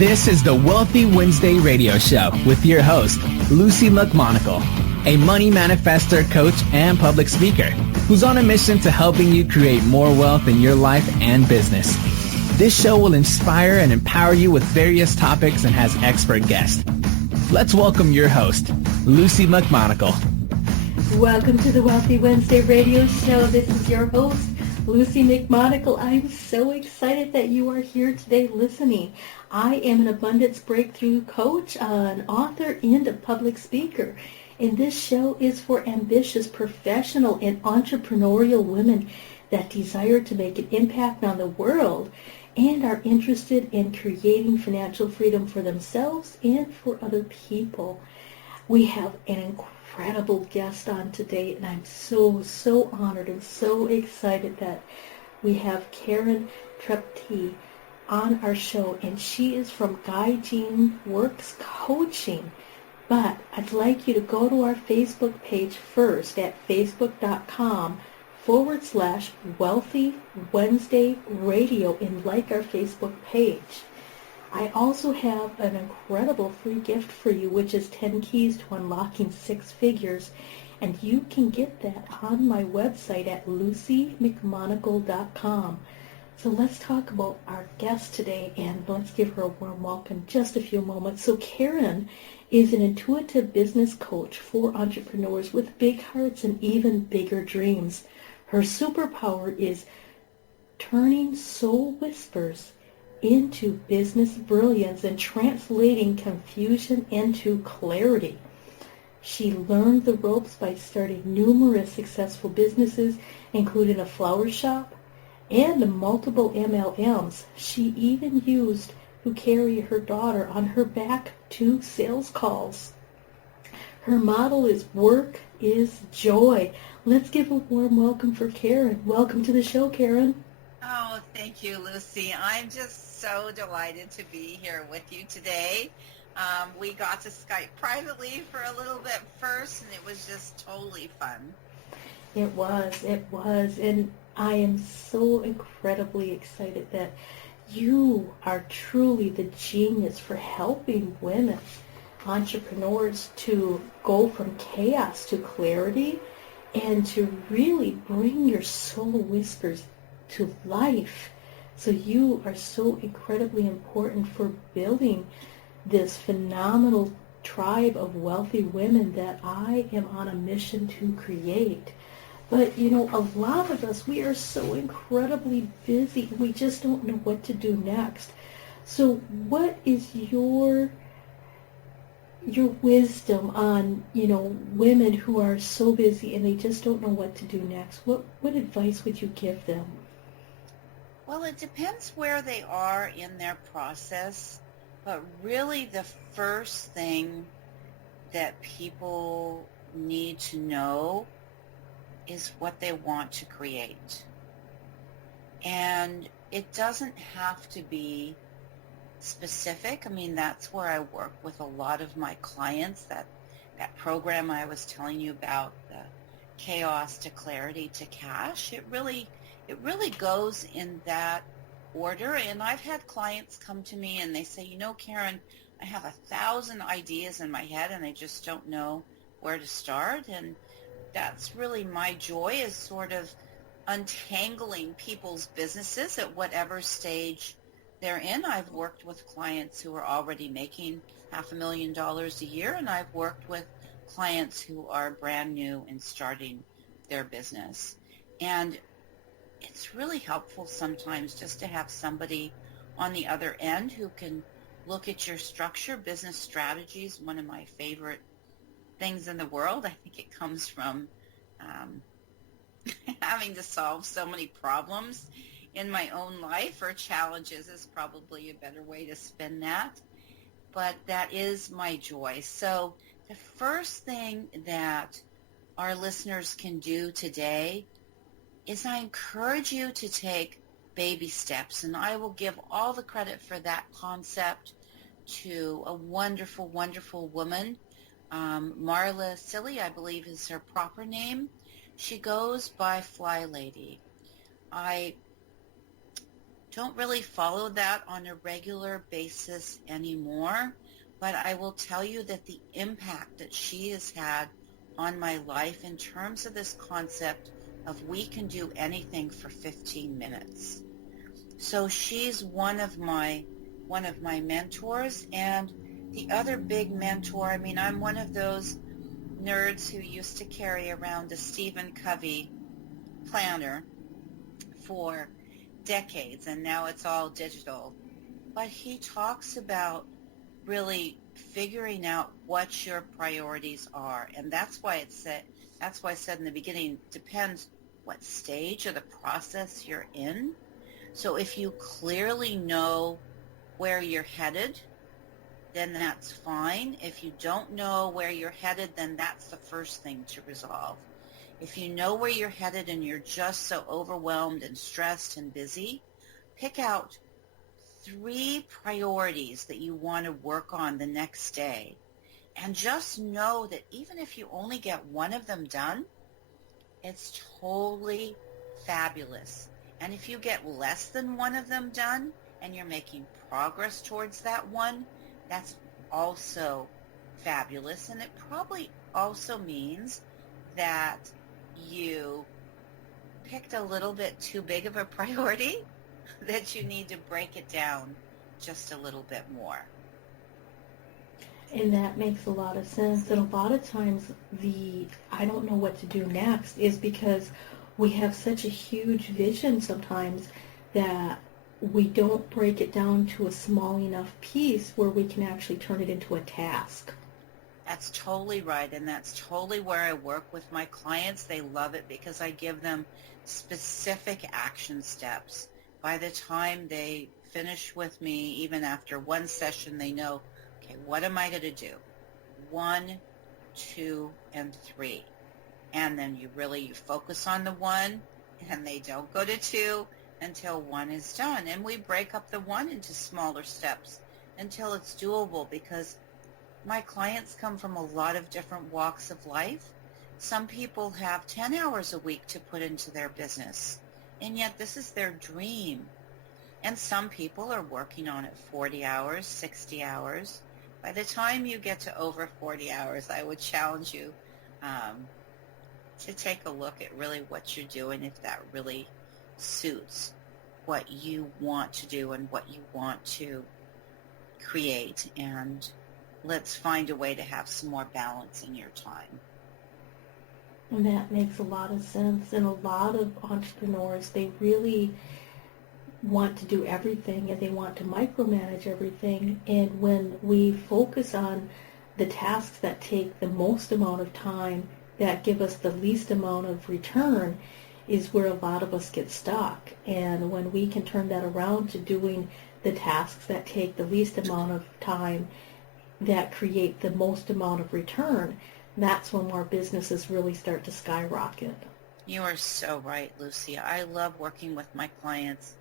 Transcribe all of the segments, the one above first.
This is the Wealthy Wednesday radio show with your host, Lucy McMonagle, a money manifestor, coach, and public speaker who's on a mission to helping you create more wealth in your life and business. This show will inspire and empower you with various topics and has expert guests. Let's welcome your host, Lucy McMonagle. Welcome to the Wealthy Wednesday radio show. This is your host, Lucy McMonagle. I'm so excited that you are here today listening. I am an abundance breakthrough coach, an author, and a public speaker. And this show is for ambitious, professional, and entrepreneurial women that desire to make an impact on the world and are interested in creating financial freedom for themselves and for other people. We have an incredible guest on today, and I'm so honored and so excited that we have Karen Trepte on our show, and she is from Gaijin Works Coaching. But I'd like you to go to our Facebook page first at facebook.com/Wealthy Wednesday Radio and like our Facebook page. I also have an incredible free gift for you, which is 10 keys to unlocking six figures, and you can get that on my website at lucymcmonagle.com. So let's talk about our guest today, and let's give her a warm welcome in just a few moments. So Karen is an intuitive business coach for entrepreneurs with big hearts and even bigger dreams. Her superpower is turning soul whispers into business brilliance and translating confusion into clarity. She learned the ropes by starting numerous successful businesses, including a flower shop and multiple MLMs. She even used to carry her daughter on her back to sales calls. Her motto is work is joy. Let's give a warm welcome for Karen. Welcome to the show, Karen. Oh, thank you, Lucy. I'm just so delighted to be here with you today. We got to Skype privately for a little bit first, and it was just totally fun. It was, and I am so incredibly excited that you are truly the genius for helping women, entrepreneurs, to go from chaos to clarity and to really bring your soul whispers to life. So you are so incredibly important for building this phenomenal tribe of wealthy women that I am on a mission to create. But, you know, a lot of us, we are so incredibly busy, and we just don't know what to do next. So what is your wisdom on, you know, women who are so busy and they just don't know what to do next? What advice would you give them? Well, it depends where they are in their process, but really the first thing that people need to know is what they want to create. And it doesn't have to be specific. I mean, that's where I work with a lot of my clients, that program I was telling you about, the chaos to clarity to cash. It really goes in that order. And I've had clients come to me and they say, you know, Karen, I have 1,000 ideas in my head and I just don't know where to start. And that's really my joy, is sort of untangling people's businesses at whatever stage they're in. I've worked with clients who are already making $500,000 a year, and I've worked with clients who are brand new and starting their business. And it's really helpful sometimes just to have somebody on the other end who can look at your structure. Business strategy is one of my favorite things in the world. I think it comes from having to solve so many problems in my own life, or challenges is probably a better way to spin that. But that is my joy. So the first thing that our listeners can do today is I encourage you to take baby steps, and I will give all the credit for that concept to a wonderful, wonderful woman. Marla Silly, I believe, is her proper name. She goes by Fly Lady. I don't really follow that on a regular basis anymore, but I will tell you that the impact that she has had on my life in terms of this concept of we can do anything for 15 minutes. So she's one of my mentors, and the other big mentor, I mean, I'm one of those nerds who used to carry around a Stephen Covey planner for decades, and now it's all digital. But he talks about really figuring out what your priorities are, and that's why I said in the beginning, depends what stage of the process you're in. So if you clearly know where you're headed, then that's fine. If you don't know where you're headed, then that's the first thing to resolve. If you know where you're headed and you're just so overwhelmed and stressed and busy, pick out 3 priorities that you want to work on the next day. And just know that even if you only get one of them done, it's totally fabulous. And if you get less than one of them done and you're making progress towards that one, that's also fabulous. And it probably also means that you picked a little bit too big of a priority, that you need to break it down just a little bit more. And that makes a lot of sense. And a lot of times the I don't know what to do next is because we have such a huge vision sometimes that we don't break it down to a small enough piece where we can actually turn it into a task. That's totally right, and that's totally where I work with my clients. They love it because I give them specific action steps. By the time they finish with me, even after one session, they know, okay, what am I going to do? 1, 2, and 3. And then you focus on the 1, and they don't go to 2 until 1 is done. And we break up the 1 into smaller steps until it's doable, because my clients come from a lot of different walks of life. Some people have 10 hours a week to put into their business, and yet this is their dream. And some people are working on it 40 hours, 60 hours. By the time you get to over 40 hours, I would challenge you to take a look at really what you're doing, if that really suits what you want to do and what you want to create. And let's find a way to have some more balance in your time. And that makes a lot of sense. And a lot of entrepreneurs, they really want to do everything and they want to micromanage everything. And when we focus on the tasks that take the most amount of time, that give us the least amount of return, is where a lot of us get stuck. And when we can turn that around to doing the tasks that take the least amount of time, that create the most amount of return, that's when our businesses really start to skyrocket. You are so right, Lucy. I love working with my clients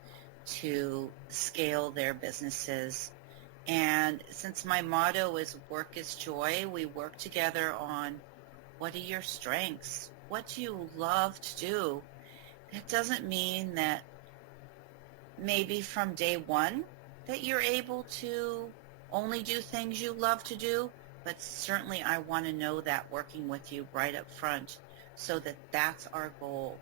to scale their businesses. And since my motto is work is joy, we work together on what are your strengths? What do you love to do? That doesn't mean that maybe from day one that you're able to only do things you love to do, but certainly I want to know that working with you right up front, so that that's our goal.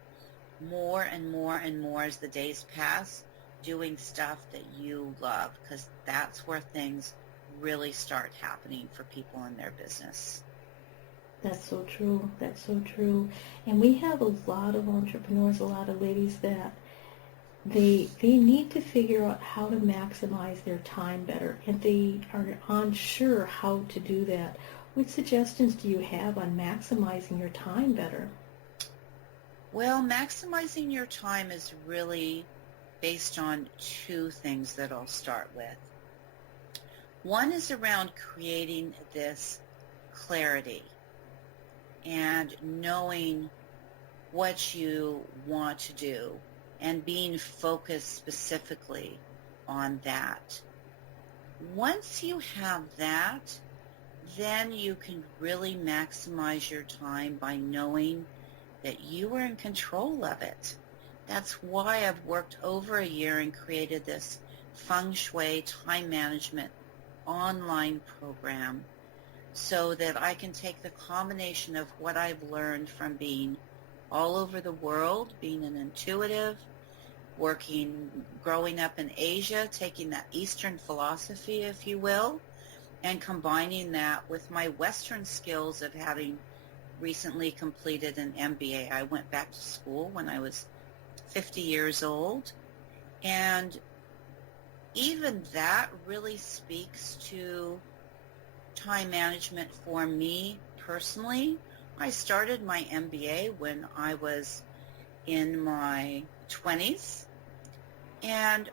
More and more and more as the days pass, doing stuff that you love, because that's where things really start happening for people in their business. That's so true. That's so true. And we have a lot of entrepreneurs, a lot of ladies that they need to figure out how to maximize their time better, and they are unsure how to do that. What suggestions do you have on maximizing your time better? Well, maximizing your time is really based on 2 things that I'll start with. One is around creating this clarity and knowing what you want to do and being focused specifically on that. Once you have that, then you can really maximize your time by knowing that you are in control of it. That's why I've worked over a year and created this feng shui time management online program so that I can take the combination of what I've learned from being all over the world, being an intuitive, growing up in Asia, taking that Eastern philosophy, if you will, and combining that with my Western skills of having recently completed an MBA. I went back to school when I was 50 years old, and even that really speaks to time management for me personally. I started my MBA when I was in my 20s, and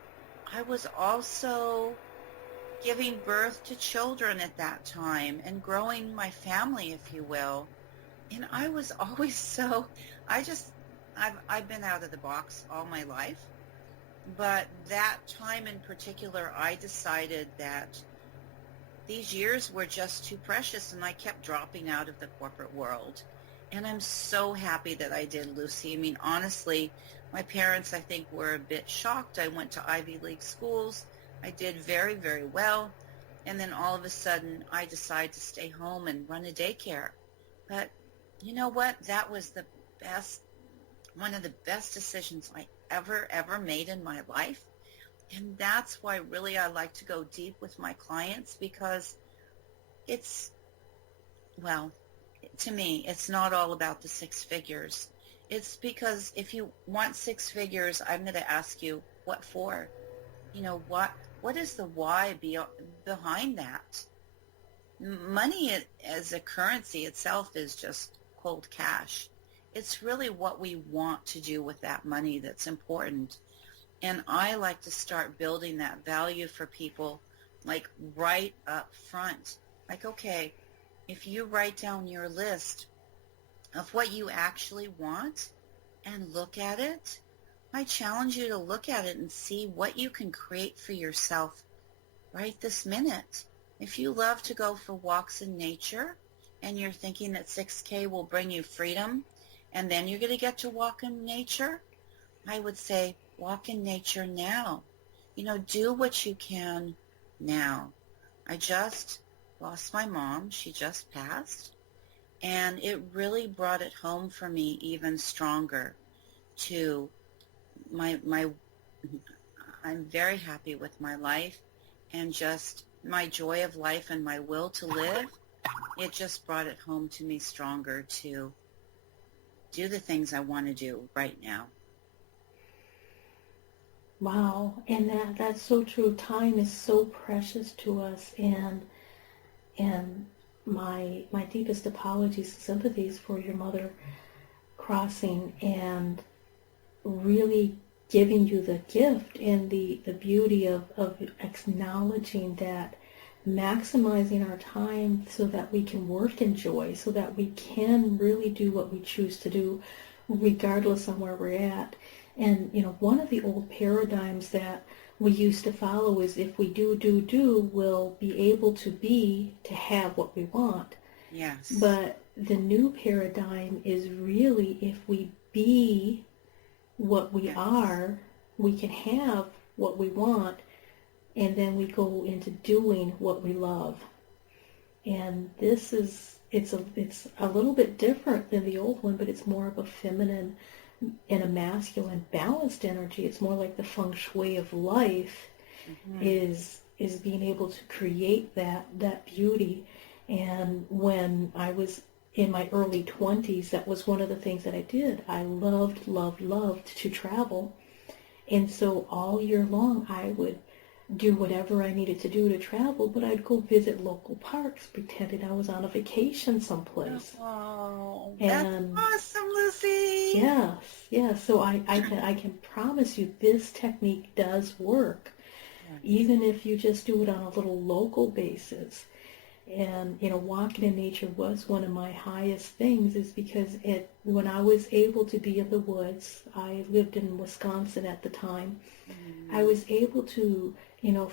I was also giving birth to children at that time and growing my family, if you will. And I was always I've been out of the box all my life, but that time in particular, I decided that these years were just too precious, and I kept dropping out of the corporate world. And I'm so happy that I did, Lucy. I mean, honestly, my parents, I think, were a bit shocked. I went to Ivy League schools. I did very, very well. And then all of a sudden, I decided to stay home and run a daycare. But you know what? That was one of the best decisions I ever made in my life. And that's why really I like to go deep with my clients, because to me, it's not all about the six figures. It's because if you want six figures, I'm going to ask you, what for? You know, what is the why behind that? Money as a currency itself is just cold cash. It's really what we want to do with that money that's important. And I like to start building that value for people, like right up front. Like, okay, if you write down your list of what you actually want and look at it, I challenge you to look at it and see what you can create for yourself right this minute. If you love to go for walks in nature and you're thinking that 6K will bring you freedom and then you're going to get to walk in nature, I would say walk in nature now. You know, do what you can now. I just lost my mom. She just passed. And it really brought it home for me even stronger to I'm very happy with my life, and just my joy of life and my will to live. It just brought it home to me stronger to do the things I want to do right now. Wow, and that's so true. Time is so precious to us, and my deepest apologies and sympathies for your mother crossing, and really giving you the gift and the beauty of acknowledging that, maximizing our time so that we can work in joy, so that we can really do what we choose to do regardless of where we're at. And, you know, one of the old paradigms that we used to follow is if we do, we'll be able to have what we want. Yes. But the new paradigm is really, if we be what we are, we can have what we want, and then we go into doing what we love. And this is, it's a little bit different than the old one, but it's more of a feminine and a masculine balanced energy. It's more like the feng shui of life, is being able to create that beauty. And when I was in my early 20s, that was one of the things that I did. I loved to travel. And so all year long I would do whatever I needed to do to travel, but I'd go visit local parks, pretending I was on a vacation someplace. Oh, and that's awesome, Lucy. Yes. So I can promise you this technique does work, even if you just do it on a little local basis. And, you know, walking in nature was one of my highest things, is because when I was able to be in the woods, I lived in Wisconsin at the time, I was able to, you know,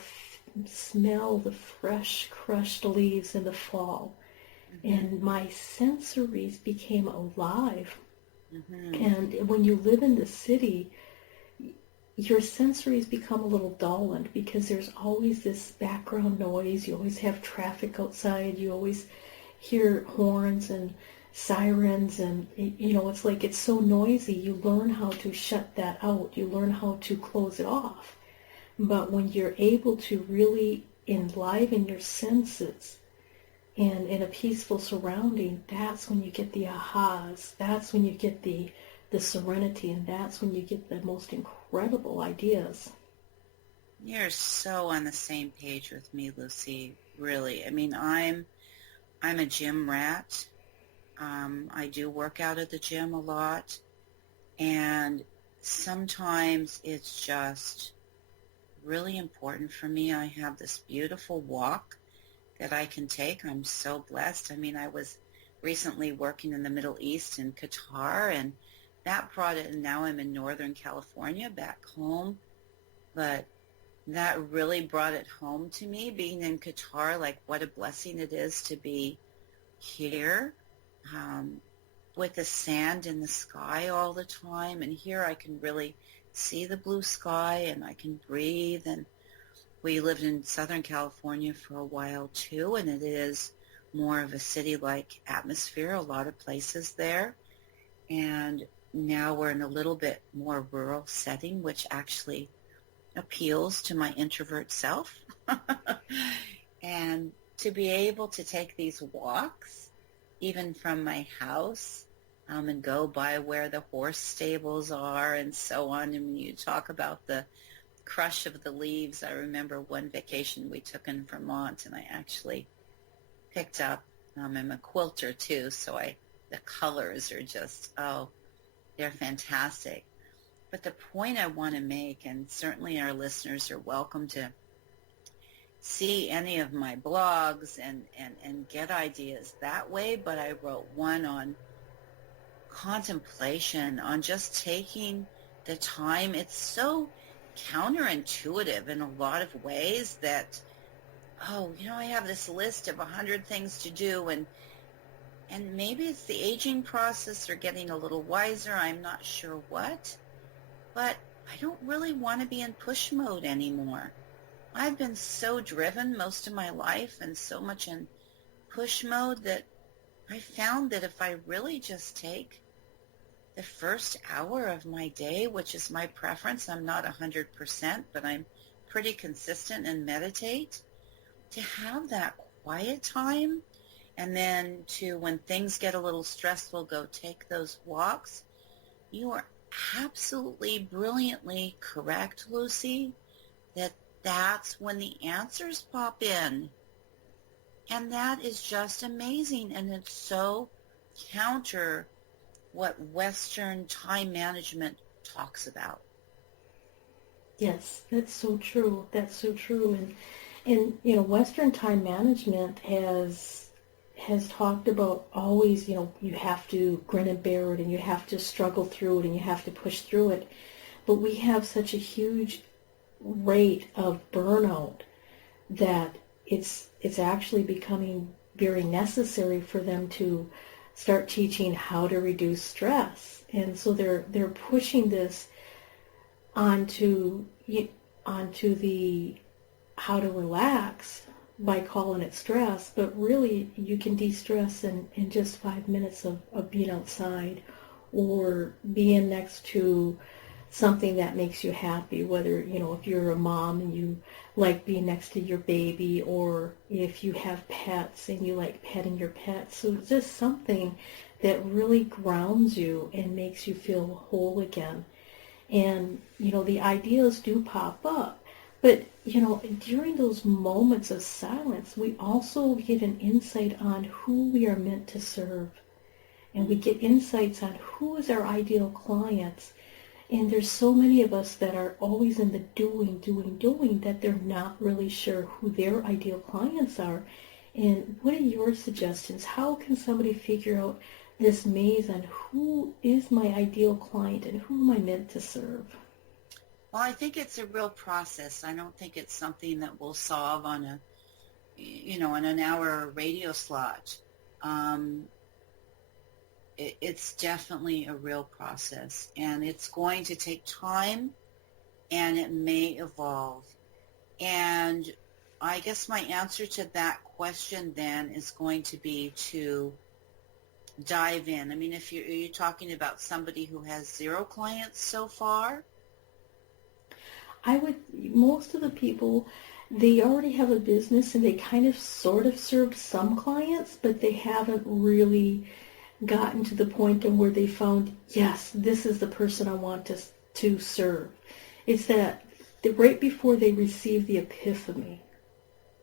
smell the fresh crushed leaves in the fall. And my sensories became alive. And when you live in the city, your sensories become a little dulled because there's always this background noise. You always have traffic outside. You always hear horns and sirens, and it's like it's so noisy. You learn how to shut that out. You learn how to close it off. But when you're able to really enliven your senses and in a peaceful surrounding, that's when you get the ahas. That's when you get the serenity, and that's when you get the most incredible ideas. You're so on the same page with me, Lucy. Really. I mean, I'm a gym rat. I do work out at the gym a lot, and sometimes it's just really important for me. I have this beautiful walk that I can take. I'm so blessed. I mean, I was recently working in the Middle East in Qatar, and that brought it, and now I'm in Northern California back home, but that really brought it home to me, being in Qatar, like what a blessing it is to be here with the sand in the sky all the time, and here I can really see the blue sky and I can breathe. And we lived in Southern California for a while too, and it is more of a city-like atmosphere, a lot of places there, and now we're in a little bit more rural setting, which actually appeals to my introvert self. And to be able to take these walks, even from my house, and go by where the horse stables are and so on. And when you talk about the crush of the leaves, I remember one vacation we took in Vermont, and I actually picked up, I'm a quilter too, so the colors are just, they're fantastic. But the point I want to make, and certainly our listeners are welcome to see any of my blogs and get ideas that way, but I wrote one on contemplation, on just taking the time. It's so counterintuitive in a lot of ways that, I have this list of 100 things to do, and maybe it's the aging process or getting a little wiser, I'm not sure what, but I don't really want to be in push mode anymore. I've been so driven most of my life and so much in push mode that I found that if I really just take the first hour of my day, which is my preference, I'm not 100%, but I'm pretty consistent and meditate, to have that quiet time, and then to, when things get a little stressful, go take those walks. You are absolutely brilliantly correct, Lucy, that's when the answers pop in. And that is just amazing, and it's so counter what Western time management talks about. Yes, that's so true. That's so true. And Western time management has talked about always, you have to grin and bear it, and you have to struggle through it, and you have to push through it. But we have such a huge rate of burnout that it's actually becoming very necessary for them to start teaching how to reduce stress. And so they're pushing this onto the how to relax by calling it stress, but really you can de-stress in just 5 minutes of being outside or being next to something that makes you happy, whether, if you're a mom and you like being next to your baby, or if you have pets and you like petting your pets. So it's just something that really grounds you and makes you feel whole again. And, the ideas do pop up. But, during those moments of silence, we also get an insight on who we are meant to serve. And we get insights on who is our ideal clients. And there's so many of us that are always in the doing, that they're not really sure who their ideal clients are. And what are your suggestions? How can somebody figure out this maze on who is my ideal client and who am I meant to serve? Well, I think it's a real process. I don't think it's something that we'll solve on in an hour radio slot. It's definitely a real process, and it's going to take time and it may evolve. And I guess my answer to that question then is going to be to dive in. I mean, if you're talking about somebody who has 0 clients so far? Most of the people, they already have a business and they kind of sort of served some clients, but they haven't really gotten to the point of where they found, yes, this is the person I want to serve. It's that right before they receive the epiphany,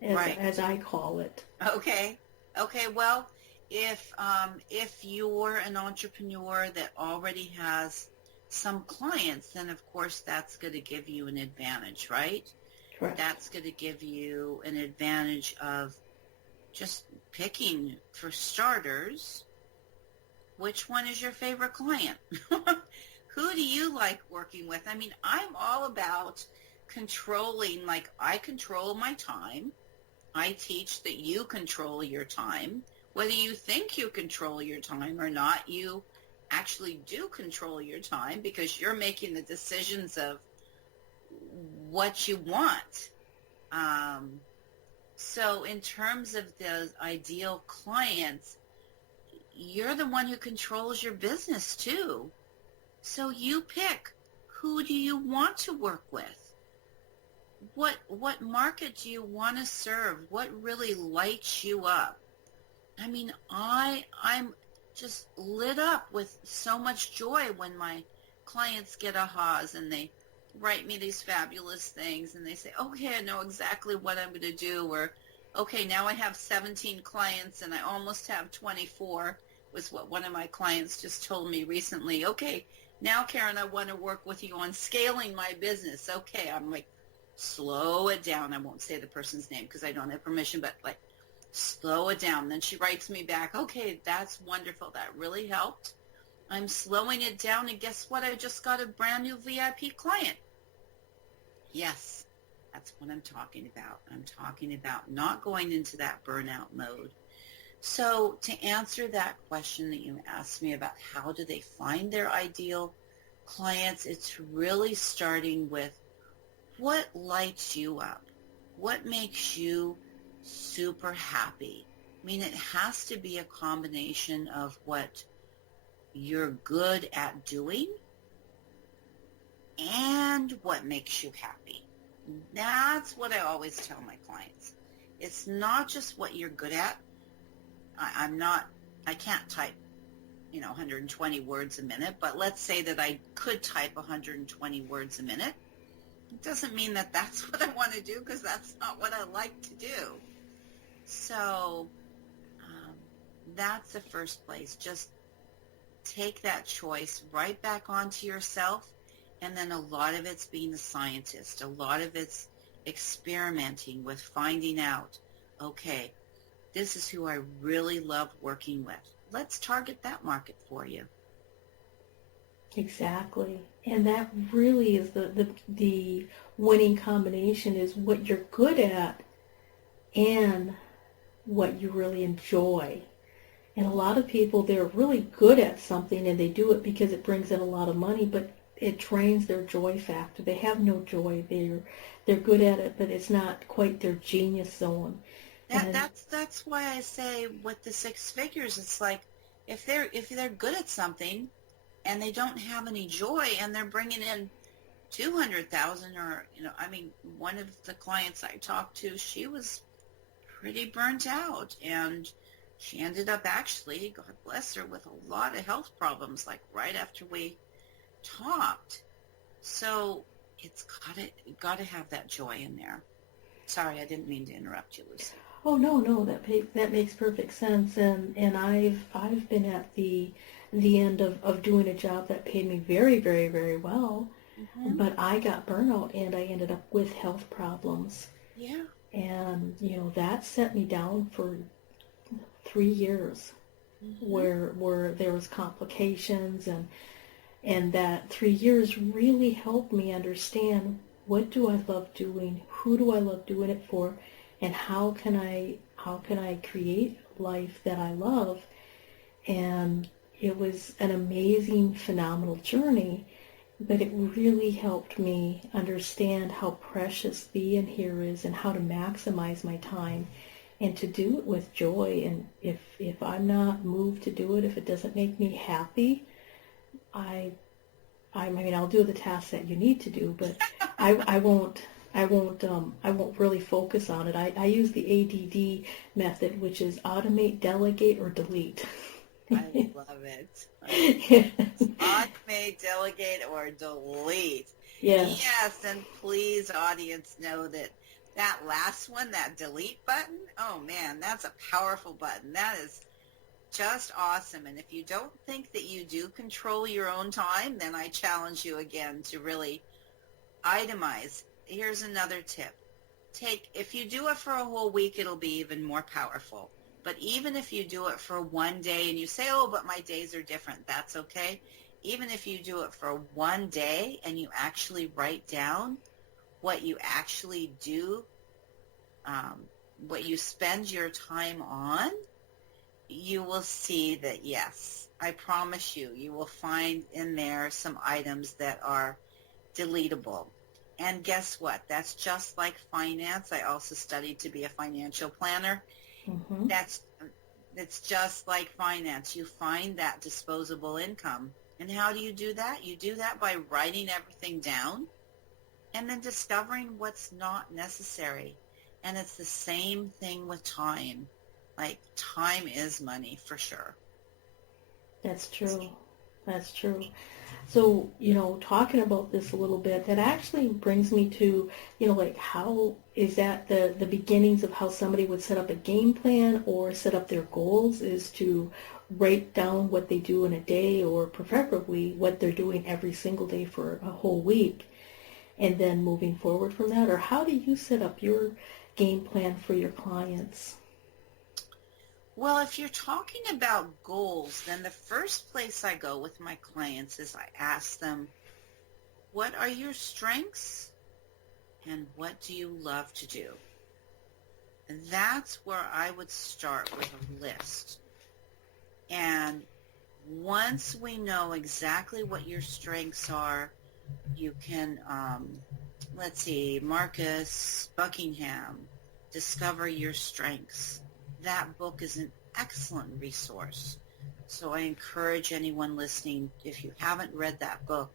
as I call it. Okay. Well, if you're an entrepreneur that already has some clients, then of course that's going to give you an advantage, right? Correct. That's going to give you an advantage of just picking, for starters, which one is your favorite client? Who do you like working with? I mean, I'm all about controlling, like I control my time. I teach that you control your time. Whether you think you control your time or not, you actually do control your time because you're making the decisions of what you want. So in terms of the ideal clients, you're the one who controls your business too. So you pick, who do you want to work with? What market do you want to serve? What really lights you up? I mean, I'm just lit up with so much joy when my clients get ahas and they write me these fabulous things and they say, okay, I know exactly what I'm going to do, or okay, now I have 17 clients and I almost have 24, was what one of my clients just told me recently. Okay, now Karen, I want to work with you on scaling my business. Okay, I'm like, slow it down. I won't say the person's name because I don't have permission, but like, slow it down. Then she writes me back, okay, that's wonderful. That really helped. I'm slowing it down, and guess what? I just got a brand new VIP client. Yes, that's what I'm talking about. I'm talking about not going into that burnout mode. So to answer that question that you asked me about how do they find their ideal clients, it's really starting with what lights you up? What makes you super happy? I mean, it has to be a combination of what you're good at doing and what makes you happy. That's what I always tell my clients. It's not just what you're good at. I can't type, 120 words a minute, but let's say that I could type 120 words a minute. It doesn't mean that that's what I want to do because that's not what I like to do. So that's the first place. Just take that choice right back onto yourself, and then a lot of it's being a scientist. A lot of it's experimenting with finding out, okay, this is who I really love working with. Let's target that market for you. Exactly. And that really is the winning combination, is what you're good at and what you really enjoy. And a lot of people, they're really good at something and they do it because it brings in a lot of money, but it drains their joy factor. They have no joy. They're good at it, but it's not quite their genius zone. That's why I say with the 6 figures, it's like if they're good at something and they don't have any joy and they're bringing in 200,000 or, one of the clients I talked to, she was pretty burnt out and she ended up actually, God bless her, with a lot of health problems, like right after we talked. So it's gotta have that joy in there. Sorry, I didn't mean to interrupt you, Lucy. Oh, no, that makes perfect sense. And I've been at the end of doing a job that paid me very, very, very well, but I got burnout and I ended up with health problems. Yeah. And, that set me down for 3 years where there was complications, and that 3 years really helped me understand, what do I love doing? Who do I love doing it for? And how can I create life that I love? And it was an amazing, phenomenal journey. but it really helped me understand how precious being here is and how to maximize my time and to do it with joy. And if I'm not moved to do it, if it doesn't make me happy, I mean, I'll do the tasks that you need to do, but I won't really focus on it. I use the ADD method, which is automate, delegate, or delete. I love it. Yes. Automate, delegate, or delete. Yes. Yes, and please, audience, know that that last one, that delete button, oh man, that's a powerful button. That is just awesome. And if you don't think that you do control your own time, then I challenge you again to really itemize. Here's another tip. If you do it for a whole week, it'll be even more powerful. But even if you do it for one day and you say, oh, but my days are different, that's okay. Even if you do it for one day and you actually write down what you actually do, what you spend your time on, you will see that, yes, I promise you, you will find in there some items that are deletable. And guess what? That's just like finance. I also studied to be a financial planner. Mm-hmm. It's just like finance. You find that disposable income. And how do you do that? You do that by writing everything down and then discovering what's not necessary. And it's the same thing with time. Like, time is money for sure. That's true. That's true. So, talking about this a little bit, that actually brings me to, like, how is that the beginnings of how somebody would set up a game plan or set up their goals is to write down what they do in a day, or preferably what they're doing every single day for a whole week, and then moving forward from that? Or how do you set up your game plan for your clients? Well, if you're talking about goals, then the first place I go with my clients is I ask them, what are your strengths and what do you love to do? And that's where I would start with a list. And once we know exactly what your strengths are, you can, let's see, Marcus Buckingham, Discover Your Strengths. That book is an excellent resource. So I encourage anyone listening, if you haven't read that book,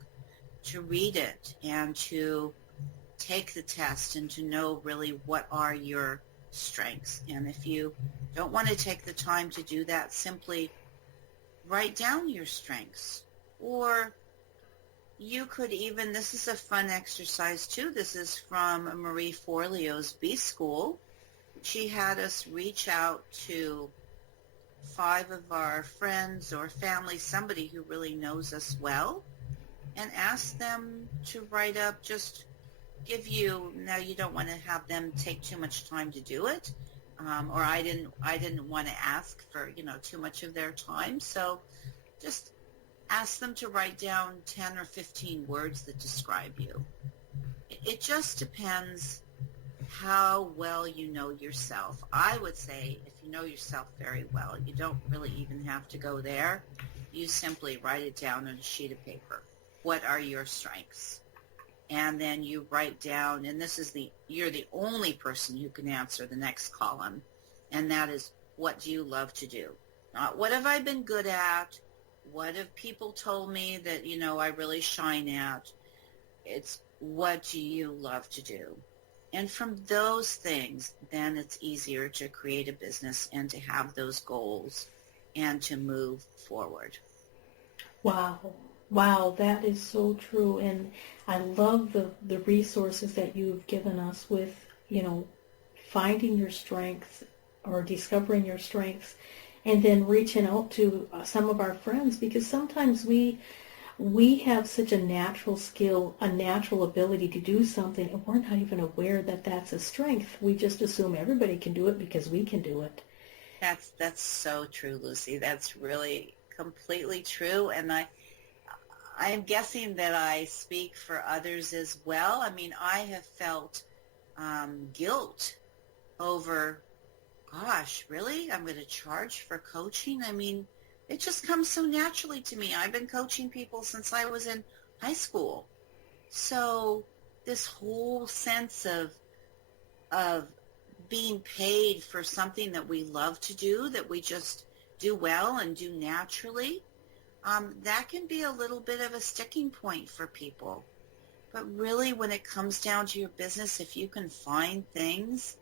to read it and to take the test and to know really what are your strengths. And if you don't want to take the time to do that, simply write down your strengths. Or you could even, this is a fun exercise too, this is from Marie Forleo's B School. She had us reach out to 5 of our friends or family, somebody who really knows us well, and ask them to write up, just give you, now you don't want to have them take too much time to do it, or I didn't want to ask for, too much of their time, so just ask them to write down 10 or 15 words that describe you. It just depends how well you know yourself. I would say if you know yourself very well, you don't really even have to go there. You simply write it down on a sheet of paper. What are your strengths? And then you write down, and you're the only person who can answer the next column, and that is, what do you love to do? Not what have I been good at? What have people told me that, I really shine at? It's, what do you love to do? And from those things, then it's easier to create a business and to have those goals and to move forward. Wow, that is so true. And I love the resources that you've given us with, finding your strengths or discovering your strengths, and then reaching out to some of our friends, because sometimes we have such a natural skill, a natural ability to do something, and we're not even aware that that's a strength. We just assume everybody can do it because we can do it. That's so true, Lucy. That's really completely true. And I'm guessing that I speak for others as well. I mean, I have felt guilt over, gosh, really? I'm going to charge for coaching? I mean, it just comes so naturally to me. I've been coaching people since I was in high school. So this whole sense of being paid for something that we love to do, that we just do well and do naturally, that can be a little bit of a sticking point for people. But really, when it comes down to your business, if you can find things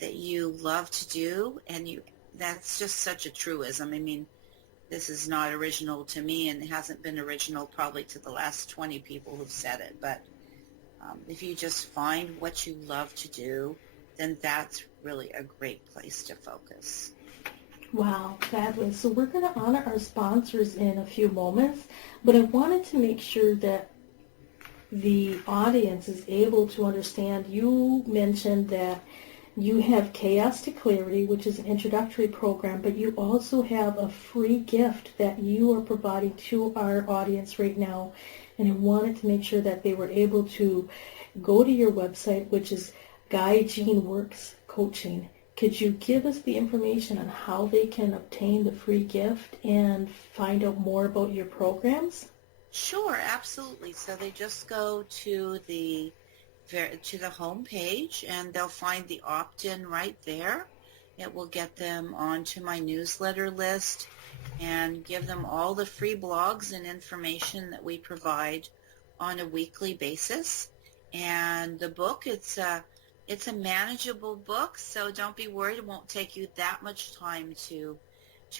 that you love to do, and that's just such a truism. I mean, this is not original to me, and it hasn't been original probably to the last 20 people who've said it. But if you just find what you love to do, then that's really a great place to focus. Wow, fabulous. So we're going to honor our sponsors in a few moments, but I wanted to make sure that the audience is able to understand. You mentioned that you have Chaos to Clarity, which is an introductory program, but you also have a free gift that you are providing to our audience right now, and I wanted to make sure that they were able to go to your website, which is Guy Jean Works Coaching. Could you give us the information on how they can obtain the free gift and find out more about your programs? Sure, absolutely. So they just go to the home page, and they'll find the opt-in right there. It will get them onto my newsletter list and give them all the free blogs and information that we provide on a weekly basis. And the book, it's a manageable book, so don't be worried. It won't take you that much time to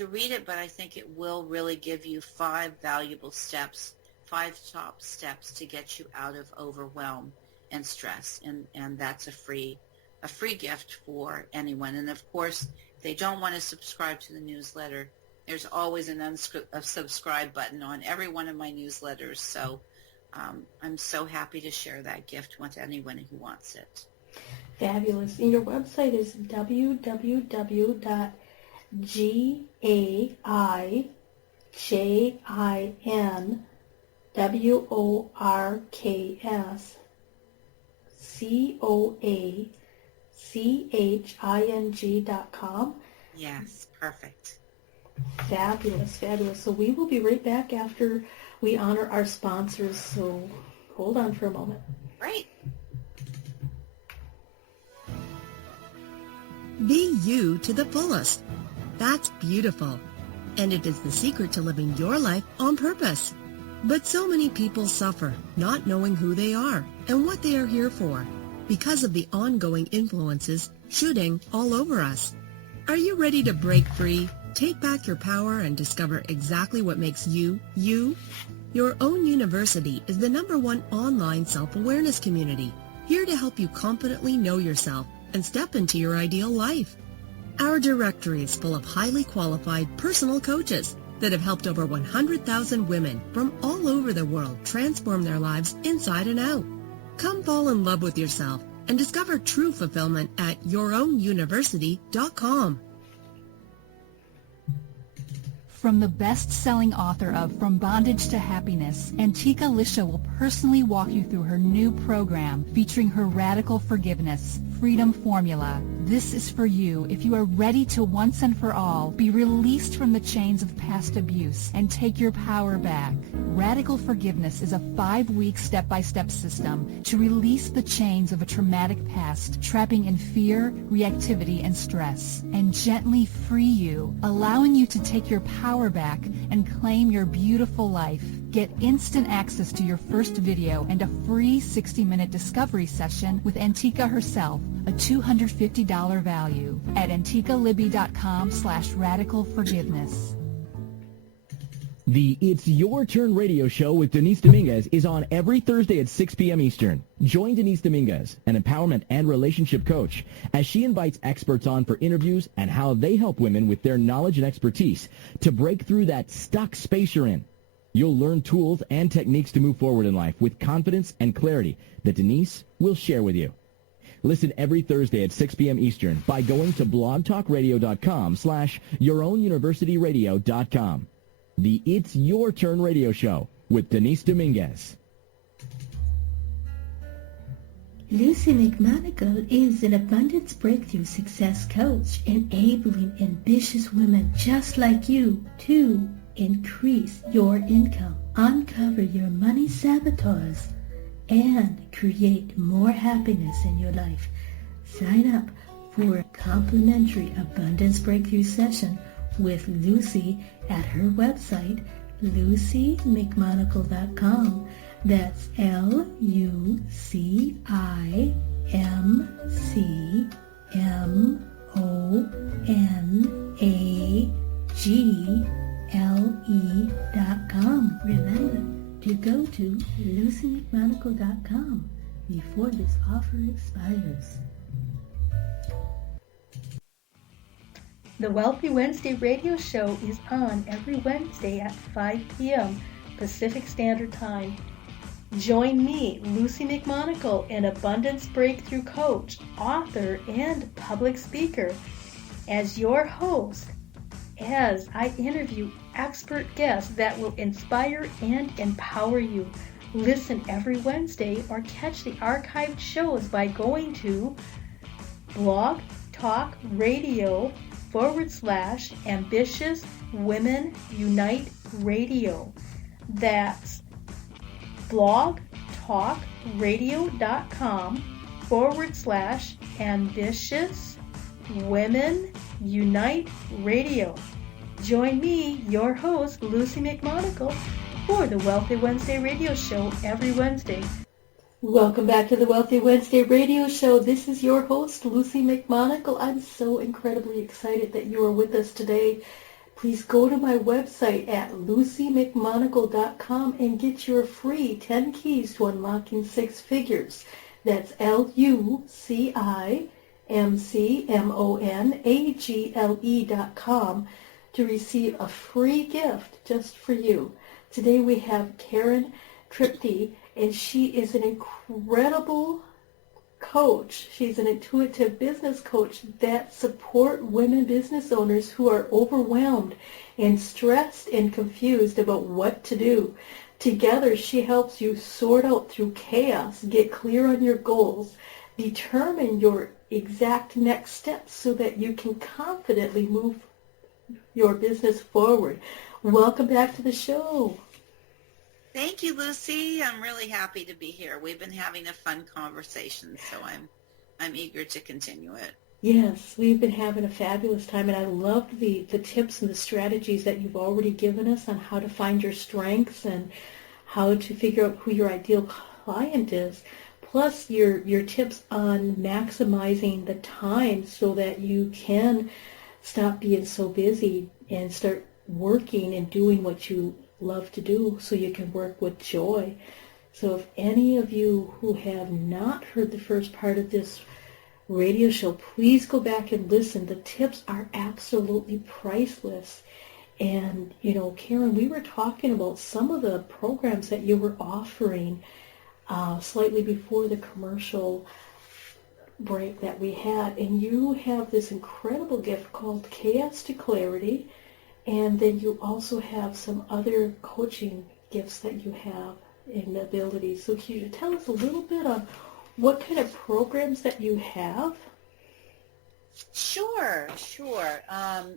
read it, but I think it will really give you 5 valuable steps, 5 top steps to get you out of overwhelm and stress, and that's a free gift for anyone. And of course, if they don't want to subscribe to the newsletter, there's always a subscribe button on every one of my newsletters. So I'm so happy to share that gift with anyone who wants it. Fabulous. And your website is www.JINWORKSCOACHING.com. Yes, perfect. Fabulous, fabulous. So we will be right back after we honor our sponsors. So hold on for a moment. Great. Be you to the fullest. That's beautiful. And it is the secret to living your life on purpose. But so many people suffer, not knowing who they are and what they are here for, because of the ongoing influences shooting all over us. Are you ready to break free, take back your power, and discover exactly what makes you, you? Your Own University is the #1 online self-awareness community, here to help you confidently know yourself and step into your ideal life. Our directory is full of highly qualified personal coaches that have helped over 100,000 women from all over the world transform their lives inside and out. Come fall in love with yourself and discover true fulfillment at yourownuniversity.com. From the best-selling author of From Bondage to Happiness, Antika Lisha will personally walk you through her new program featuring her Radical Forgiveness Freedom Formula. This is for you if you are ready to once and for all be released from the chains of past abuse and take your power back. Radical Forgiveness is a 5-week step-by-step system to release the chains of a traumatic past, trapping in fear, reactivity, and stress, and gently free you, allowing you to take your power back and claim your beautiful life. Get instant access to your first video and a free 60-minute discovery session with Antika herself, a $250 value, at antikalibby.com/radicalforgiveness. The It's Your Turn radio show with Denise Dominguez is on every Thursday at 6 p.m. Eastern. Join Denise Dominguez, an empowerment and relationship coach, as she invites experts on for interviews and how they help women with their knowledge and expertise to break through that stuck space you're in. You'll learn tools and techniques to move forward in life with confidence and clarity that Denise will share with you. Listen every Thursday at 6 p.m. Eastern by going to blogtalkradio.com/yourownuniversityradio.com. The It's Your Turn radio show with Denise Dominguez. Lucy McMonigal is an abundance breakthrough success coach, enabling ambitious women just like you to increase your income, uncover your money saboteurs, and create more happiness in your life. Sign up for a complimentary Abundance Breakthrough session with Lucy at her website, lucymcmonagle.com. That's LucyMcMonagle.com. Remember to go to lucymcmonagle.com before this offer expires. The Wealthy Wednesday radio show is on every Wednesday at 5 p.m. Pacific Standard Time. Join me, Lucy McMonagle, an abundance breakthrough coach, author, and public speaker, as your host, as I interview expert guests that will inspire and empower you. Listen every Wednesday or catch the archived shows by going to Blog Talk Radio /Ambitious Women Unite Radio. That's blogtalkradio.com /Ambitious Women Unite Radio. Join me, your host, Lucy McMonagle, for the Wealthy Wednesday radio show every Wednesday. Welcome back to the Wealthy Wednesday radio show. This is your host, Lucy McMonagle. I'm so incredibly excited that you are with us today. Please go to my website at lucymcmonagle.com and get your free 10 keys to unlocking six figures. That's lucymcmonagle.com to receive a free gift just for you. Today we have Karen Trepte, and she is an incredible coach. She's an intuitive business coach that support women business owners who are overwhelmed and stressed and confused about what to do. Together, she helps you sort out through chaos, get clear on your goals, determine your exact next steps so that you can confidently move your business forward. Welcome back to the show. Thank you, Lucy. I'm really happy to be here. We've been having a fun conversation, so I'm eager to continue it. Yes, we've been having a fabulous time, and I loved the tips and the strategies that you've already given us on how to find your strengths and how to figure out who your ideal client is, plus your tips on maximizing the time so that you can stop being so busy and start working and doing what you love to do so you can work with joy. So if any of you who have not heard the first part of this radio show, please go back and listen. The tips are absolutely priceless. And, Karen, we were talking about some of the programs that you were offering slightly before the commercial break that we had. And you have this incredible gift called Chaos to Clarity. And then you also have some other coaching gifts that you have and abilities. So can you tell us a little bit on what kind of programs that you have? Sure.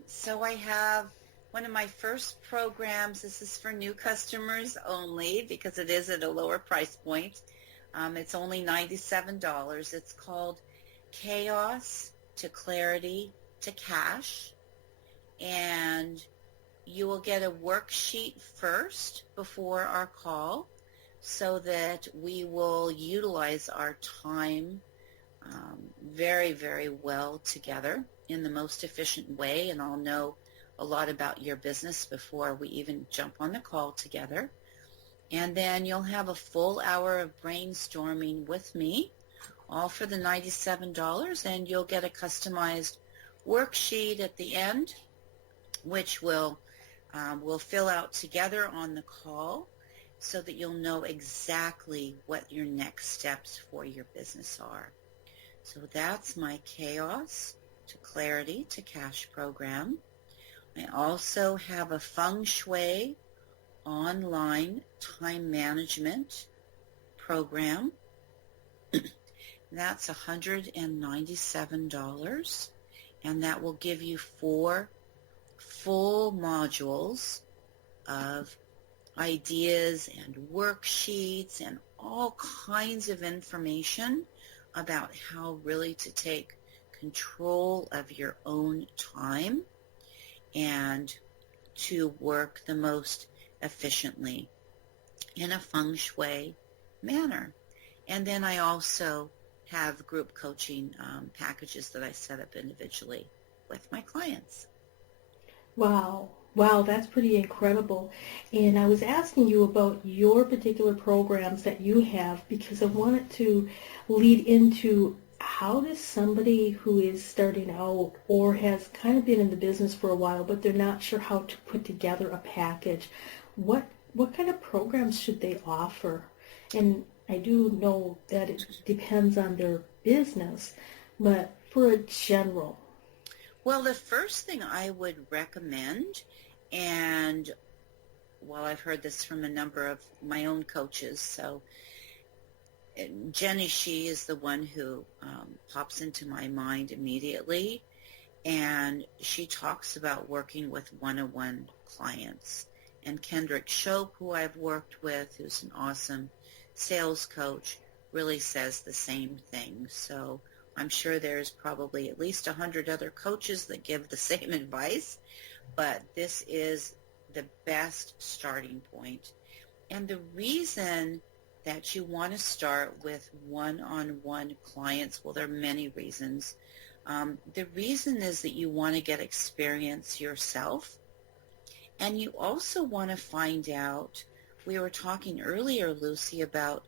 So I have one of my first programs. This is for new customers only because it is at a lower price point. It's only $97. It's called Chaos to Clarity to Cash. And you will get a worksheet first before our call so that we will utilize our time very, very well together in the most efficient way, and I'll know a lot about your business before we even jump on the call together. And then you'll have a full hour of brainstorming with me, all for the $97, and you'll get a customized worksheet at the end, which we'll fill out together on the call so that you'll know exactly what your next steps for your business are. So that's my Chaos to Clarity to Cash program. I also have a Feng Shui online time management program. That's $197, and that will give you 4 full modules of ideas and worksheets and all kinds of information about how really to take control of your own time and to work the most efficiently in a feng shui manner. And then I also have group coaching packages that I set up individually with my clients. Wow. Wow, that's pretty incredible. And I was asking you about your particular programs that you have because I wanted to lead into how does somebody who is starting out or has kind of been in the business for a while but they're not sure how to put together a package, what kind of programs should they offer? And I do know that it depends on their business, but for a general. Well, the first thing I would recommend, and well, I've heard this from a number of my own coaches, so Jenny Shih is the one who pops into my mind immediately, and she talks about working with one-on-one clients. And Kendrick Shope, who I've worked with, who's an awesome sales coach, really says the same thing. So I'm sure there's probably at least 100 other coaches that give the same advice, but this is the best starting point. And the reason that you want to start with one-on-one clients, well, there are many reasons. The reason is that you want to get experience yourself, and you also want to find out, we were talking earlier, Lucy, about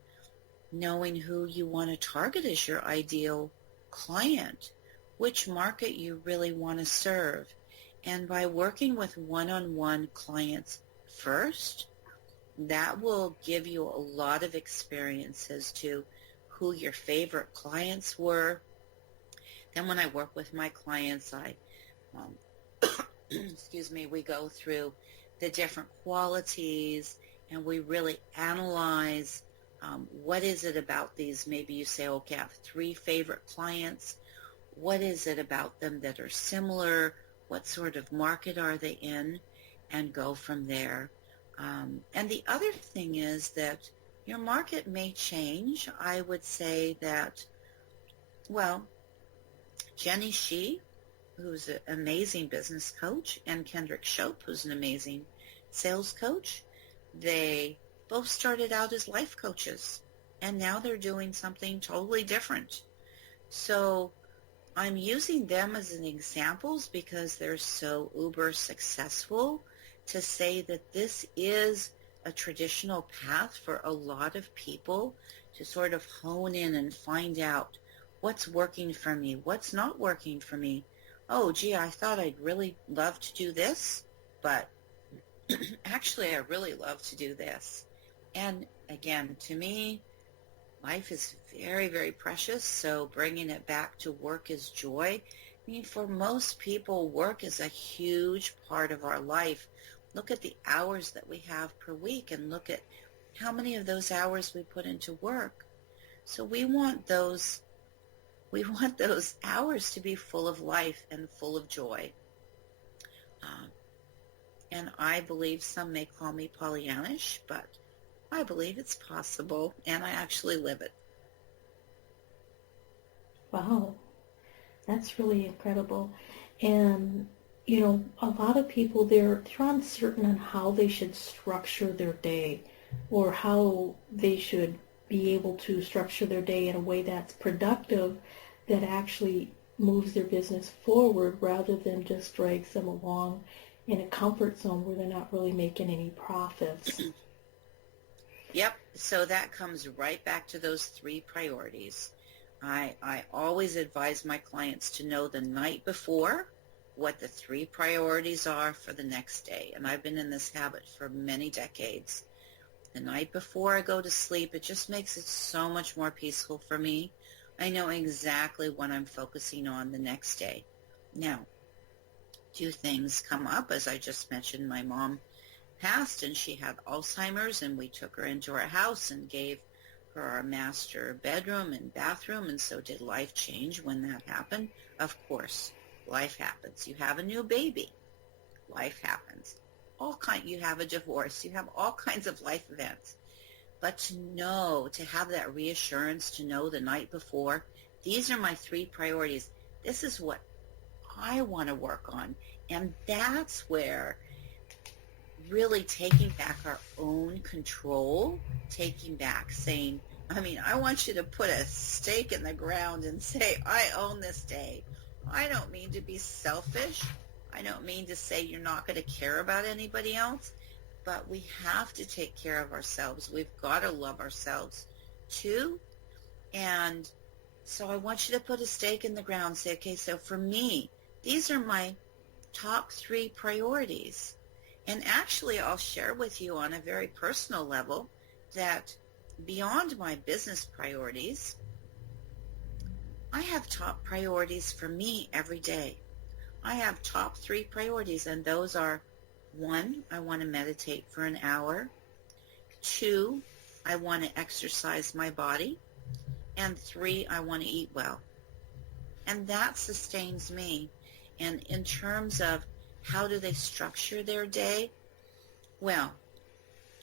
knowing who you want to target as your ideal client, which market you really want to serve. And by working with one-on-one clients first, that will give you a lot of experience as to who your favorite clients were. Then when I work with my clients, excuse me, we go through the different qualities and we really analyze what is it about these. Maybe you say, okay, I have 3 favorite clients. What is it about them that are similar? What sort of market are they in? And go from there. And the other thing is that your market may change. I would say that, well, Jenny Shih, who's an amazing business coach, and Kendrick Shope, who's an amazing sales coach, they both started out as life coaches, and now they're doing something totally different. So I'm using them as an examples because they're so uber successful to say that this is a traditional path for a lot of people to sort of hone in and find out what's working for me, what's not working for me. Oh, gee, I thought I'd really love to do this, but actually I really love to do this. And again, to me, life is very, very precious, so bringing it back to work is joy. I mean, for most people, work is a huge part of our life. Look at the hours that we have per week and look at how many of those hours we put into work. So we want those hours to be full of life and full of joy. And I believe some may call me Pollyannish, but I believe it's possible, and I actually live it. Wow, that's really incredible. And, you know, a lot of people, they're uncertain on how they should structure their day or how they should be able to structure their day in a way that's productive, that actually moves their business forward rather than just drags them along in a comfort zone where they're not really making any profits. Yep, so that comes right back to those 3 priorities. I always advise my clients to know the night before what the 3 priorities are for the next day. And I've been in this habit for many decades. The night before I go to sleep, it just makes it so much more peaceful for me. I know exactly what I'm focusing on the next day. Now, 2 things come up. As I just mentioned, my mom passed and she had Alzheimer's, and we took her into our house and gave her our master bedroom and bathroom. And so did life change when that happened? Of course, life happens. You have a new baby. Life happens. you have a divorce, you have all kinds of life events. But to know, to have that reassurance, to know the night before, these are my 3 priorities. This is what I want to work on. And that's where really taking back our own control, taking back, saying, I want you to put a stake in the ground and say, I own this day. I don't mean to be selfish. I don't mean to say you're not going to care about anybody else, but we have to take care of ourselves. We've got to love ourselves too. And so I want you to put a stake in the ground, say, okay, so for me, these are my top 3 priorities. And actually, I'll share with you on a very personal level that beyond my business priorities, I have top priorities for me every day. I have top 3 priorities, and those are, 1, I want to meditate for an hour. 2, I want to exercise my body. And 3, I want to eat well. And that sustains me. And in terms of how do they structure their day? Well,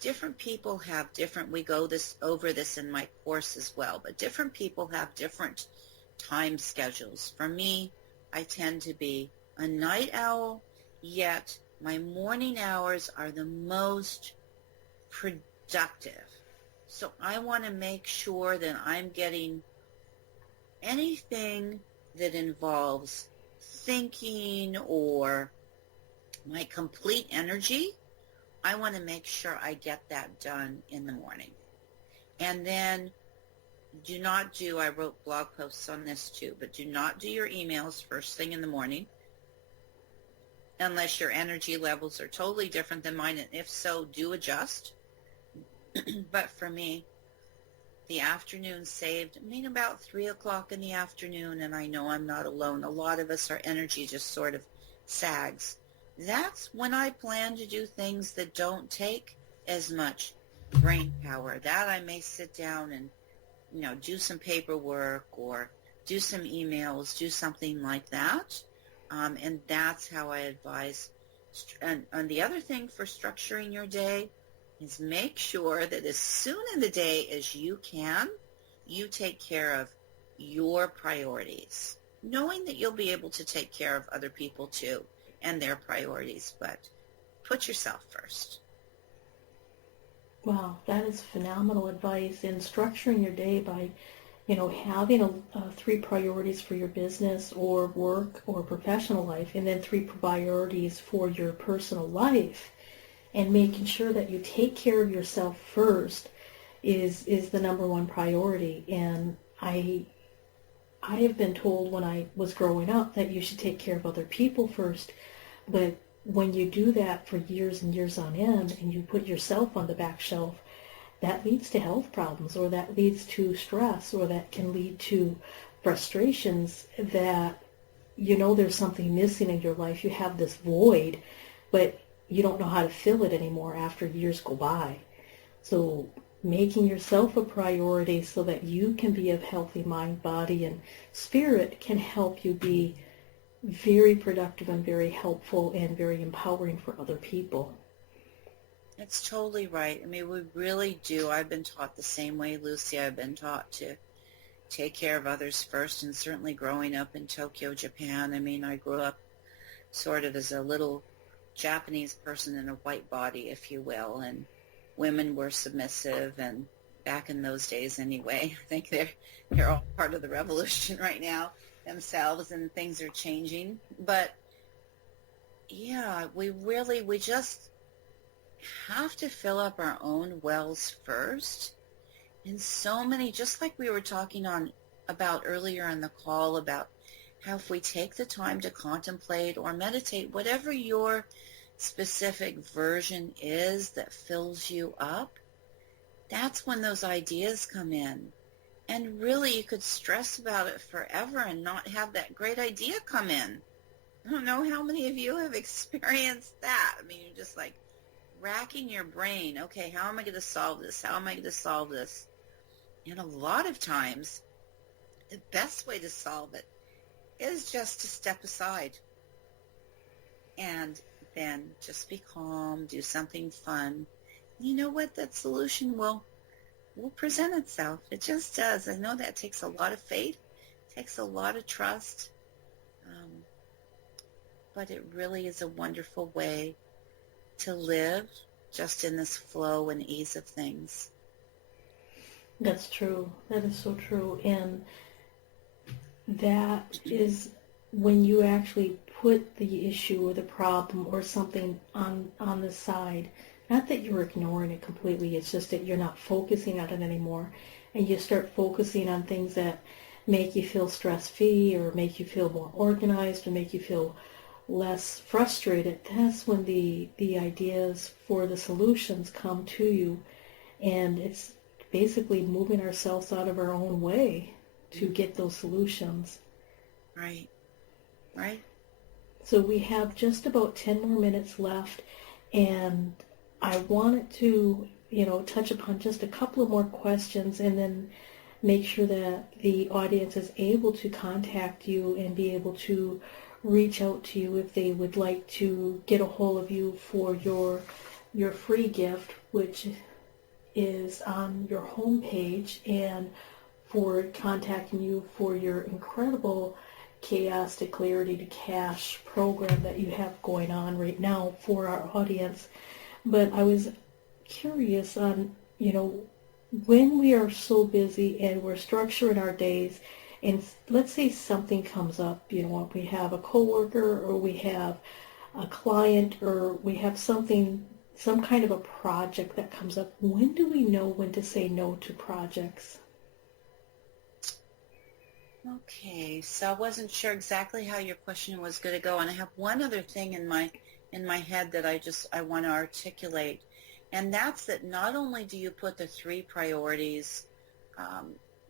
different people have different, we go over this in my course as well, but different people have different time schedules. For me, I tend to be a night owl, yet my morning hours are the most productive. So I want to make sure that I'm getting anything that involves thinking or my complete energy. I want to make sure I get that done in the morning. And then I wrote blog posts on this too, but do not do your emails first thing in the morning unless your energy levels are totally different than mine. And if so, do adjust. But for me, the afternoon saved, about 3 o'clock in the afternoon, and I know I'm not alone. A lot of us, our energy just sort of sags. That's when I plan to do things that don't take as much brain power. That I may sit down and, do some paperwork or do some emails, do something like that. And that's how I advise. And the other thing for structuring your day is make sure that as soon in the day as you can, you take care of your priorities, knowing that you'll be able to take care of other people too and their priorities, but put yourself first. Wow, that is phenomenal advice. In structuring your day by, having 3 priorities for your business or work or professional life, and then 3 priorities for your personal life, and making sure that you take care of yourself first is the number 1 priority. And I have been told when I was growing up that you should take care of other people first, but when you do that for years and years on end and you put yourself on the back shelf, that leads to health problems, or that leads to stress, or that can lead to frustrations that there's something missing in your life. You have this void, but you don't know how to fill it anymore after years go by. So making yourself a priority so that you can be of healthy mind, body, and spirit can help you be very productive and very helpful and very empowering for other people. It's totally right. We really do. I've been taught the same way, Lucy. I've been taught to take care of others first, and certainly growing up in Tokyo, Japan. I grew up sort of as a little Japanese person in a white body, if you will, and women were submissive, and back in those days anyway. I think they're all part of the revolution right now themselves, and things are changing. But yeah, we just have to fill up our own wells first. And so many, just like we were talking about earlier in the call, about how if we take the time to contemplate or meditate, whatever your specific version is that fills you up, that's when those ideas come in. And really, you could stress about it forever and not have that great idea come in. I don't know how many of you have experienced that. You're just like racking your brain. Okay, how am I going to solve this? How am I going to solve this? And a lot of times, the best way to solve it is just to step aside and then just be calm, do something fun. You know what? That solution will present itself. It just does. I know that takes a lot of faith, takes a lot of trust, but it really is a wonderful way to live just in this flow and ease of things. That's true. That is so true. And that is when you actually put the issue or the problem or something on the side. Not that you're ignoring it completely, it's just that you're not focusing on it anymore. And you start focusing on things that make you feel stress-free or make you feel more organized or make you feel less frustrated. That's when the ideas for the solutions come to you. And it's basically moving ourselves out of our own way to get those solutions. Right. Right. So we have just about 10 more minutes left, and I wanted to, touch upon just a couple of more questions and then make sure that the audience is able to contact you and be able to reach out to you if they would like to get a hold of you for your free gift, which is on your homepage, and for contacting you for your incredible Chaos to Clarity to Cash program that you have going on right now for our audience. But I was curious on, when we are so busy and we're structuring our days, and let's say something comes up, we have a coworker or we have a client or we have some kind of a project that comes up, when do we know when to say no to projects? Okay, so I wasn't sure exactly how your question was going to go, and I have one other thing in my head that I want to articulate, and that's that not only do you put the 3 priorities,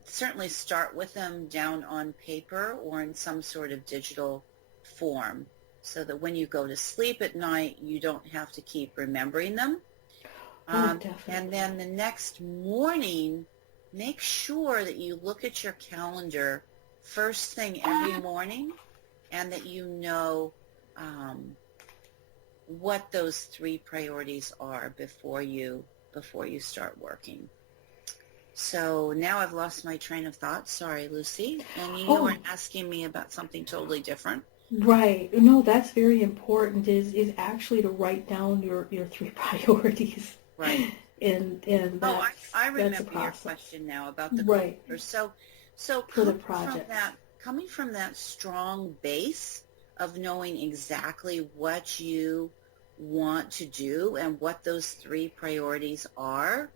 certainly start with them down on paper or in some sort of digital form, so that when you go to sleep at night, you don't have to keep remembering them. And then the next morning, make sure that you look at your calendar first thing every morning, and that you know what those 3 priorities are before you start working. So now I've lost my train of thought. Sorry, Lucy. And you were asking me about something totally different. Right. No, that's very important, is actually to write down your 3 priorities. Right. And I remember your question now about the right. So for the project. Coming from that strong base of knowing exactly what you want to do and what those 3 priorities are,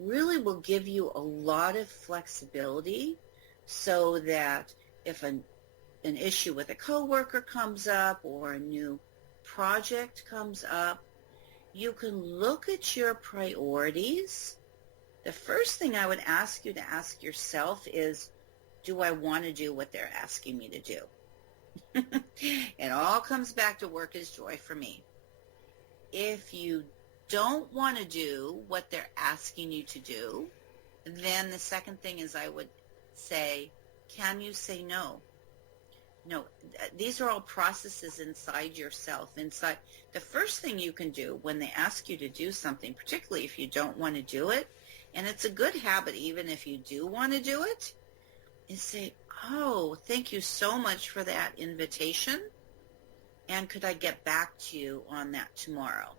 really will give you a lot of flexibility, so that if an issue with a coworker comes up or a new project comes up, you can look at your priorities. The first thing I would ask you to ask yourself is, do I want to do what they're asking me to do? It all comes back to work is joy for me. If you don't want to do what they're asking you to do, then the second thing is I would say, can you say no? No, these are all processes inside yourself. Inside, the first thing you can do when they ask you to do something, particularly if you don't want to do it, and it's a good habit even if you do want to do it, is say, oh, thank you so much for that invitation, and could I get back to you on that tomorrow?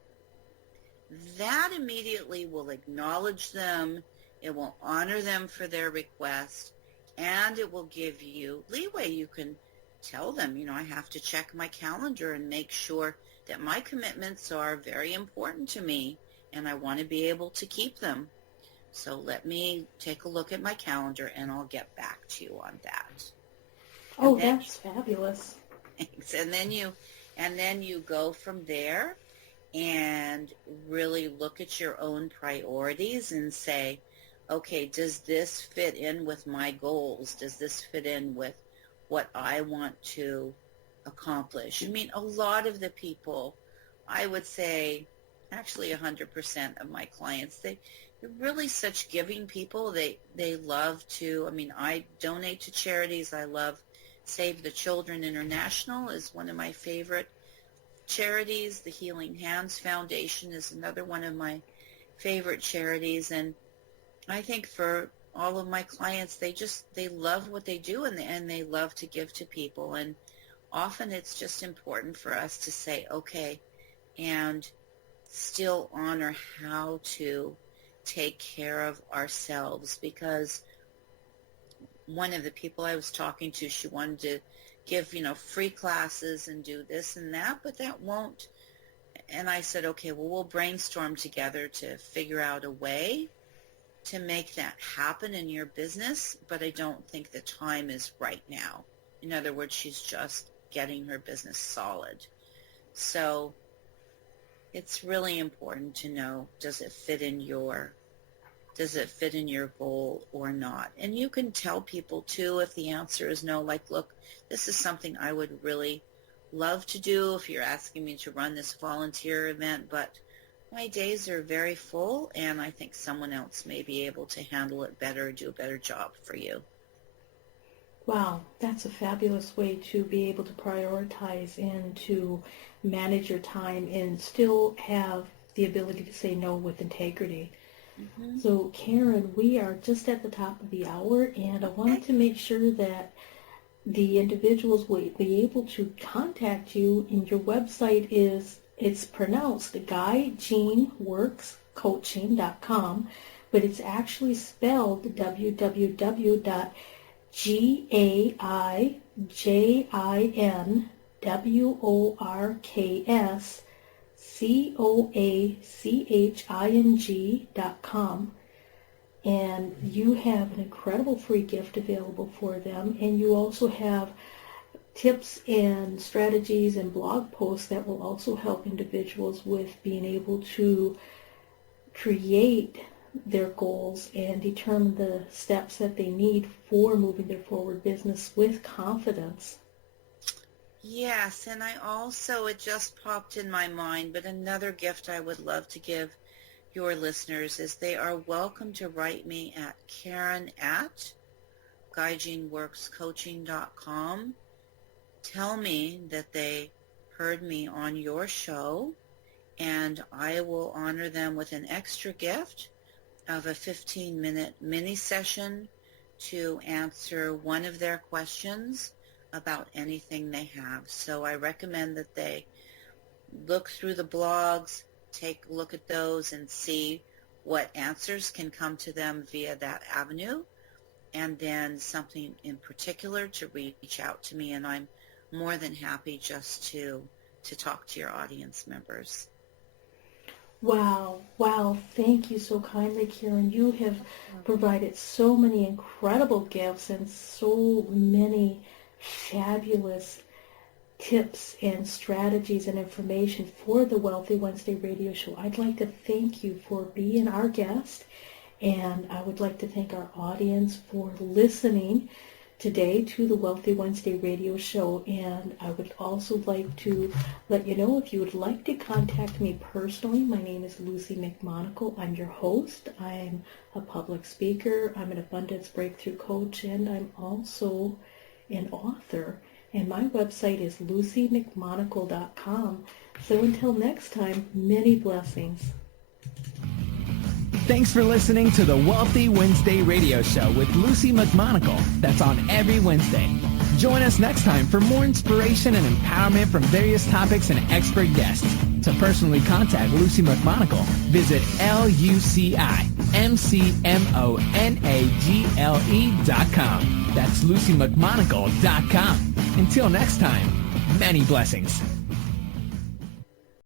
That immediately will acknowledge them, it will honor them for their request, and it will give you leeway. You can tell them, I have to check my calendar and make sure that my commitments are very important to me, and I want to be able to keep them. So let me take a look at my calendar, and I'll get back to you on that. Oh, that's fabulous. Thanks. And then you go from there and really look at your own priorities and say, okay, does this fit in with my goals? Does this fit in with what I want to accomplish? I mean, a lot of the people, I would say, actually 100% of my clients, they're really such giving people. They love to, I donate to charities. I love Save the Children International is one of my favorite charities. The Healing Hands Foundation is another one of my favorite charities, and I think for all of my clients, they love what they do, and they love to give to people. And often it's just important for us to say, okay, and still honor how to take care of ourselves, because one of the people I was talking to, she wanted to give, free classes and do this and that, but that won't. And I said, okay, well, we'll brainstorm together to figure out a way to make that happen in your business, but I don't think the time is right now. In other words, she's just getting her business solid. So it's really important to know, does it fit in your goal or not? And you can tell people too if the answer is no, like, look, this is something I would really love to do if you're asking me to run this volunteer event, but my days are very full, and I think someone else may be able to handle it better, do a better job for you. Wow, that's a fabulous way to be able to prioritize and to manage your time and still have the ability to say no with integrity. Mm-hmm. So, Karen, we are just at the top of the hour, and I wanted to make sure that the individuals will be able to contact you, and your website it's pronounced GuyJeanWorksCoaching.com, but it's actually spelled www.GuyJeanWorksCoaching.com. And you have an incredible free gift available for them, and you also have tips and strategies and blog posts that will also help individuals with being able to create their goals and determine the steps that they need for moving their forward business with confidence. Yes, and I also, it just popped in my mind, but another gift I would love to give your listeners is they are welcome to write me at Karen@GuyJeanWorksCoaching.com. Tell me that they heard me on your show, and I will honor them with an extra gift of a 15-minute mini session to answer one of their questions about anything they have. So I recommend that they look through the blogs, take a look at those, and see what answers can come to them via that avenue, and then something in particular to reach out to me, and I'm more than happy just to talk to your audience members. Wow, thank you so kindly, Karen. You have provided so many incredible gifts and so many fabulous tips and strategies and information for the Wealthy Wednesday radio show. I'd like to thank you for being our guest, and I would like to thank our audience for listening today to the Wealthy Wednesday radio show. And I would also like to let you know, if you would like to contact me personally, my name is Lucy McMonagle. I'm your host. I'm a public speaker. I'm an abundance breakthrough coach, and I'm also an author. And my website is lucymcmonagle.com. So until next time, many blessings. Thanks for listening to the Wealthy Wednesday radio show with Lucy McMonagle. That's on every Wednesday. Join us next time for more inspiration and empowerment from various topics and expert guests. To personally contact Lucy McMonagle, visit LucyMcMonagle.com. That's LucyMcMonagle.com. Until next time, many blessings.